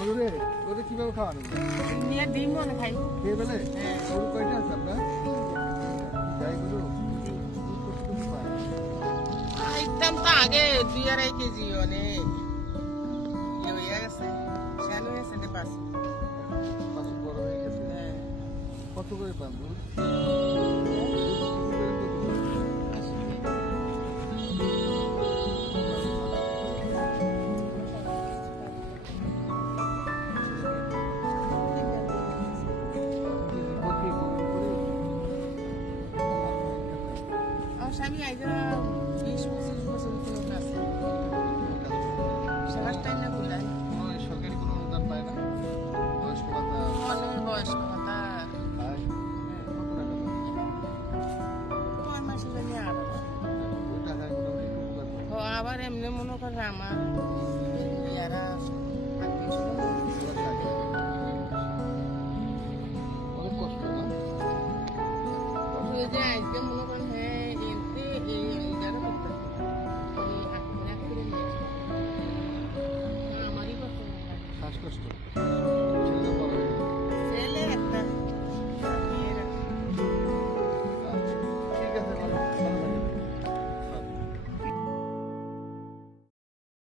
ওরে ওরে কিভাবে খাওয়ানো নিয়ে ডিম মনে খাই খেয়ে ফেলে গরু কয়টা আছে আপনার যাই গরু একদম তো আগে 2.5 কেজি অনেক হয়ে গেছে শ্যালো গেছে রে পাশে বড় হয়ে গেছে কত করে পান দুধ স্বামী আইজা 20-25 বছর কোনো কাজ সবার টাইম না গুলাই সরকারি কোনো অনুদান পায় না বয়স্ক ভাতা অনেক বয়স্ক ভাতা পায় কত টাকা পায় মাসে জানি আর ওই টাকায় মোটামুটি একটু উপকার পায় আবার এমনি মনে করে আমার ইয়ারা অনেক কষ্ট না যে আজকে মনে করেন হ্যাঁ এনতে এই যারা করতে আমারই কষ্ট শ্বাসকষ্ট